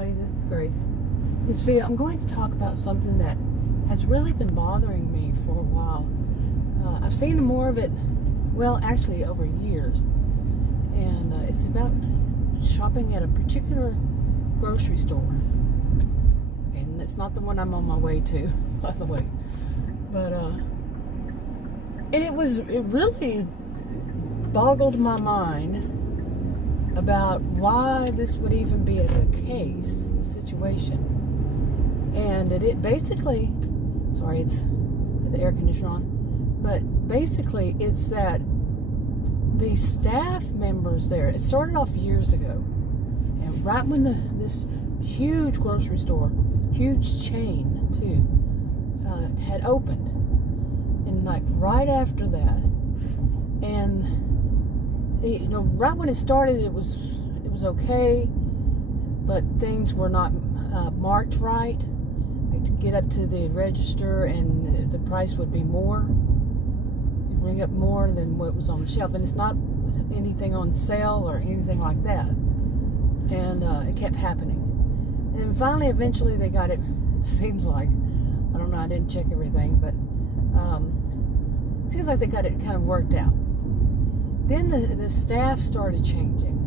everybody, this is Grace. This video, I'm going to talk about something that has really been bothering me for a while. I've seen more of it, well, actually over years, and it's about shopping at a particular grocery store. And it's not the one I'm on my way to, by the way. But, and it really boggled my mind about why this would even be the case, the situation. And it basically, sorry, it's the air conditioner on, but basically it's that the staff members there, it started off years ago, and right when this huge grocery store, huge chain too, had opened, and like right after that, and right when it started, it was okay, but things were not marked right. Like to get up to the register, and the price would be more. You'd ring up more than what was on the shelf, and it's not anything on sale or anything like that. And it kept happening. And finally, eventually, they got it. It seems like, I don't know. I didn't check everything, but it seems like they got it kind of worked out. Then the staff started changing,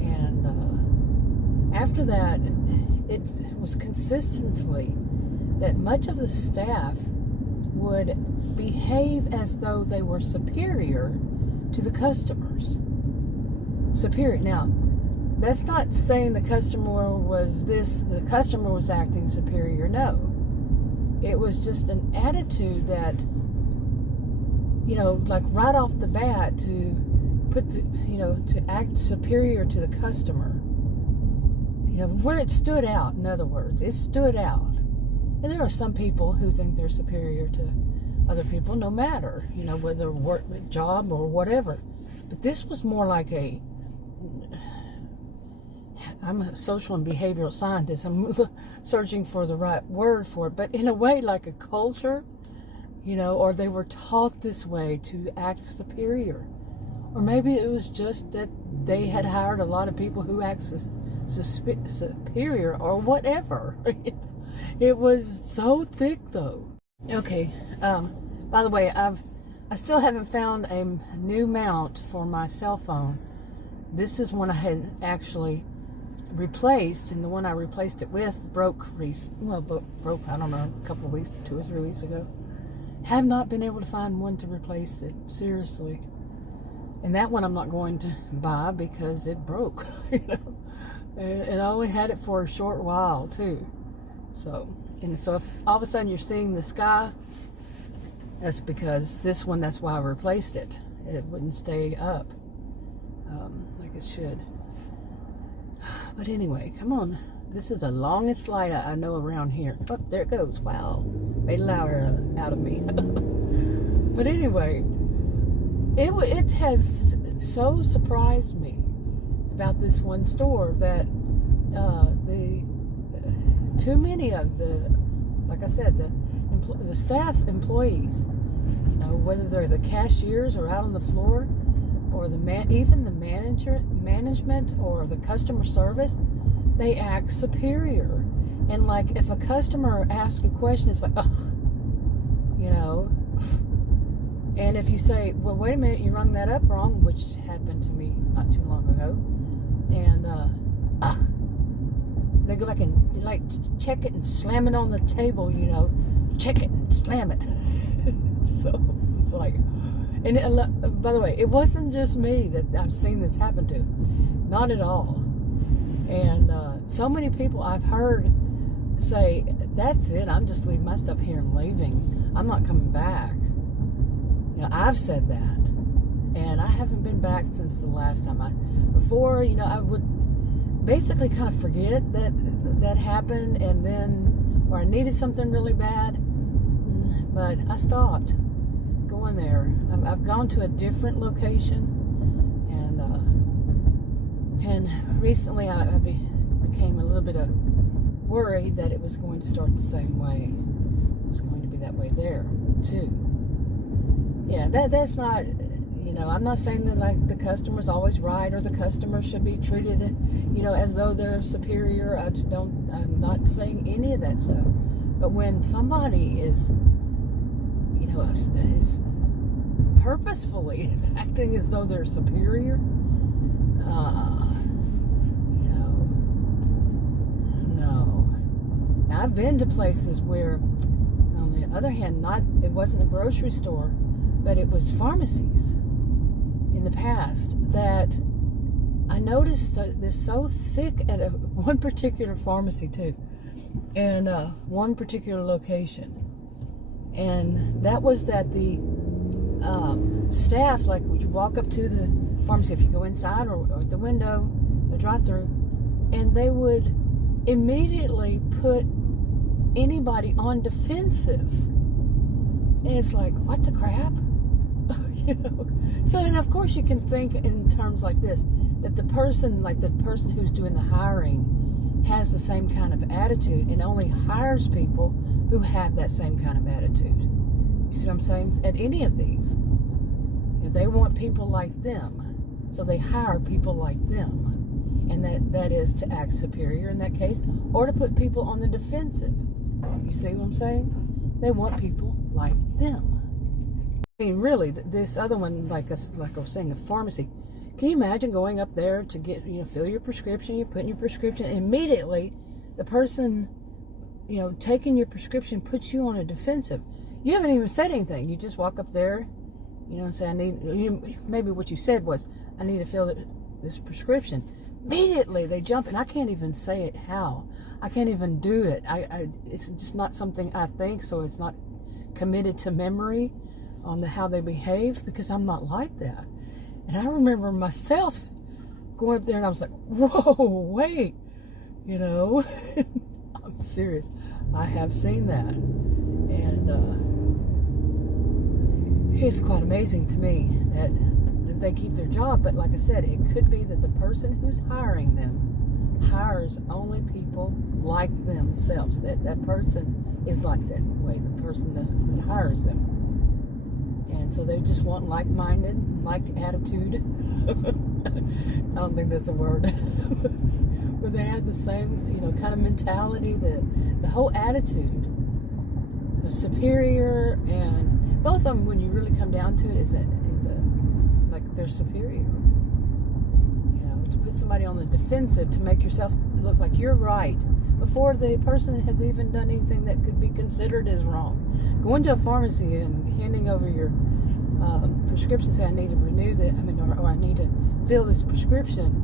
and after that, it was consistently that much of the staff would behave as though they were superior to the customers. Superior. Now, that's not saying the customer was acting superior. No. It was just an attitude that, like right off the bat, to put to act superior to the customer. Where it stood out, in other words, it stood out. And there are some people who think they're superior to other people, no matter, whether work, job, or whatever. But this was more like I'm a social and behavioral scientist. I'm searching for the right word for it, but in a way like a culture, or they were taught this way to act superior. Or maybe it was just that they had hired a lot of people who act superior or whatever. It was so thick, though. Okay, by the way, I still haven't found a new mount for my cell phone. This is one I had actually replaced, and the one I replaced it with broke, I don't know, a couple of weeks, 2 or 3 weeks ago. Have not been able to find one to replace it, seriously. And that one I'm not going to buy because it broke, And I only had it for a short while, too. So if all of a sudden you're seeing the sky, that's because this one, that's why I replaced it. It wouldn't stay up like it should. But anyway, come on. This is the longest light I know around here. Oh, there it goes. Wow. Made a louder out of me. But anyway, it has so surprised me about this one store that too many of like I said, the staff employees, whether they're the cashiers or out on the floor, or even the management or the customer service, they act superior. And like if a customer asks a question, it's like, ugh, And if you say, well, wait a minute, you rung that up wrong, which happened to me not too long ago, and they go back and like check it and slam it on the table, check it and slam it. So it's like, and by the way, it wasn't just me that I've seen this happen to, not at all. And so many people I've heard say, that's it, I'm just leaving my stuff here and leaving. I'm not coming back. I've said that. And I haven't been back since the last time. Before, I would basically kind of forget that happened, and then, or I needed something really bad, but I stopped going there. I've gone to a different location, and recently I became a little bit worried that it was going to start the same way. It was going to be that way there too. Yeah, that's not, I'm not saying that like the customer's always right or the customer should be treated, as though they're superior. I'm not saying any of that stuff. But when somebody is purposefully acting as though they're superior, no. Now, I've been to places where, on the other hand, it wasn't a grocery store, but it was pharmacies in the past that I noticed this so thick at one particular pharmacy too, and one particular location, and that was that the staff, like when you walk up to the pharmacy, if you go inside or at the window, the drive-through, and they would immediately put anybody on defensive, and it's like, what the crap? So, and of course you can think in terms like this, that the person who's doing the hiring has the same kind of attitude and only hires people who have that same kind of attitude. You see what I'm saying? At any of these, they want people like them, so they hire people like them, and that is to act superior in that case, or to put people on the defensive. You see what I'm saying? They want people like them. I mean, really, this other one, like I was saying, a pharmacy. Can you imagine going up there to get, fill your prescription, you put in your prescription, and immediately the person, taking your prescription puts you on a defensive. You haven't even said anything. You just walk up there, and say, maybe what you said was, I need to fill this prescription. Immediately they jump, and I can't even say it how. I can't even do it. It's just not something I think, so it's not committed to memory on how they behave, because I'm not like that. And I remember myself going up there, and I was like, whoa, wait, I'm serious. I have seen that. And it's quite amazing to me that they keep their job. But like I said, it could be that the person who's hiring them hires only people like themselves. That person is like that way, the person that hires them. And so they just want like-minded, like attitude. I don't think that's a word. But they have the same, kind of mentality, the whole attitude. The superior, and both of them, when you really come down to it, is like they're superior. To put somebody on the defensive to make yourself look like you're right before the person has even done anything that could be considered as wrong. Going to a pharmacy and handing over your prescription, say I need to renew or I need to fill this prescription.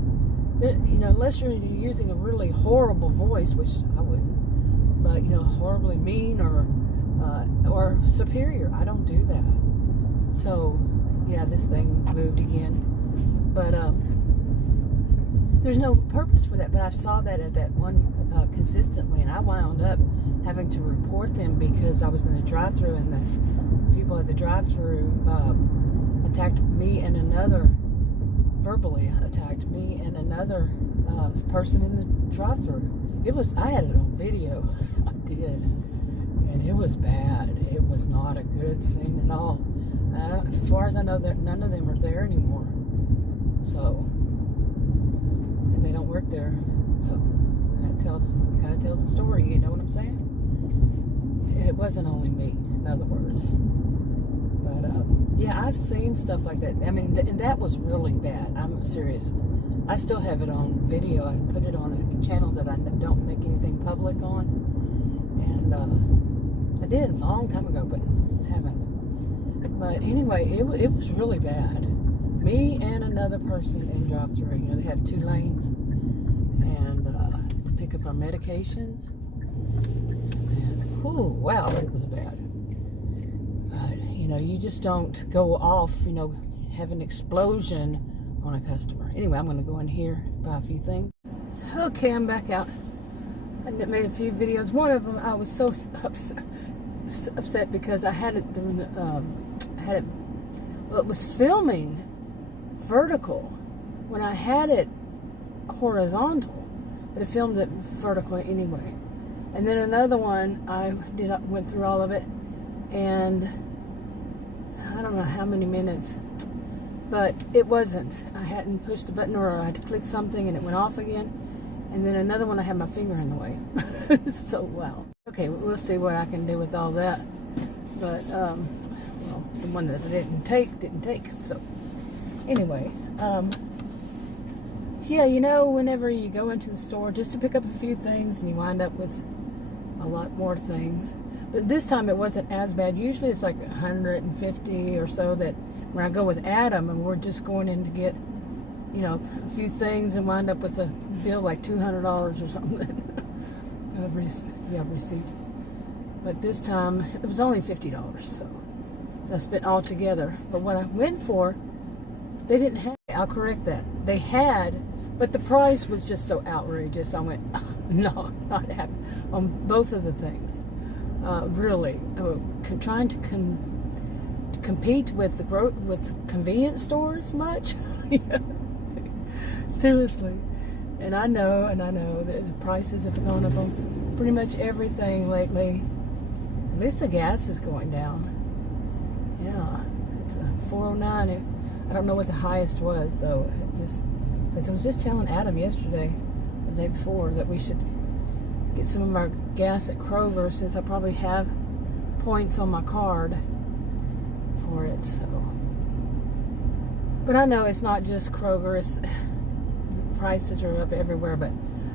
Unless you're using a really horrible voice, which I wouldn't, but horribly mean or superior, I don't do that. So yeah, this thing moved again, but there's no purpose for that. But I saw that at that one consistently, and I wound up having to report them because I was in the drive-thru, and the people at the drive-thru attacked me and verbally attacked me and another person in the drive-thru. I had it on video. I did, and it was bad. It was not a good scene at all. As far as I know, that none of them are there anymore. So, and they don't work there. So that kind of tells the story. You know what I'm saying? It wasn't only me, in other words. But yeah, I've seen stuff like that. I mean, and that was really bad. I'm serious. I still have it on video. I put it on a channel that I don't make anything public on, and I did a long time ago, but haven't. But anyway, it was really bad. Me and another person in drive-thru. They have 2 lanes, and to pick up our medications. And wow, it was bad. But you just don't go off, have an explosion on a customer. Anyway, I'm going to go in here, buy a few things. Okay, I'm back out. I made a few videos. One of them, I was so upset because I had it doing, it was filming vertical when I had it horizontal, but it filmed it vertical anyway. And then another one, I went through all of it, and I don't know how many minutes, but it wasn't. I hadn't pushed the button, or I had clicked something and it went off again. And then another one, I had my finger in the way. So, wow. Okay, we'll see what I can do with all that. But, well, the one that I didn't take. So, anyway, yeah, you know, whenever you go into the store just to pick up a few things and you wind up with a lot more things. But this time it wasn't as bad. Usually it's like 150 or so that when I go with Adam and we're just going in to get, you know, a few things and wind up with a bill like $200 or something. Receipt. But this time it was only $50, so I spent all together. But what I went for, they didn't have. I'll correct that. They had, but the price was just so outrageous. I went, no, not happy on both of the things. Really, trying to compete with with convenience stores much. Seriously. And I know that the prices have gone up on pretty much everything lately. At least the gas is going down. Yeah, it's $4.09. I don't know what the highest was though. I was just telling Adam yesterday, the day before, that we should get some of our gas at Kroger, since I probably have points on my card for it. So, but I know it's not just Kroger. Prices are up everywhere, but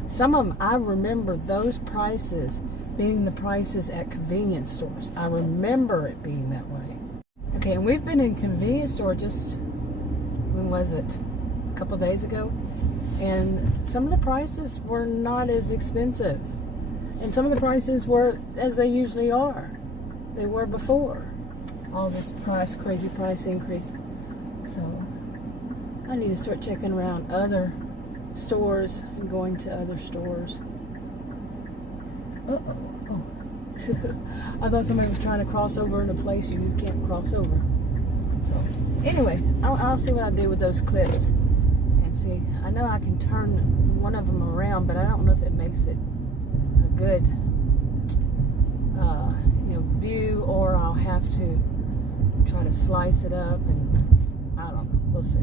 some of them, I remember those prices being the prices at convenience stores. I remember it being that way. Okay, and we've been in convenience store just, when was it? A couple days ago, and some of the prices were not as expensive, and some of the prices were as they usually are. They were before all this crazy price increase. So I need to start checking around other stores and going to other stores. Oh. I thought somebody was trying to cross over in a place you can't cross over. So anyway, I'll see what I do with those clips and see. I know I can turn one of them around, but I don't know if it makes it a good view, or I'll have to try to slice it up, and I don't know. We'll see.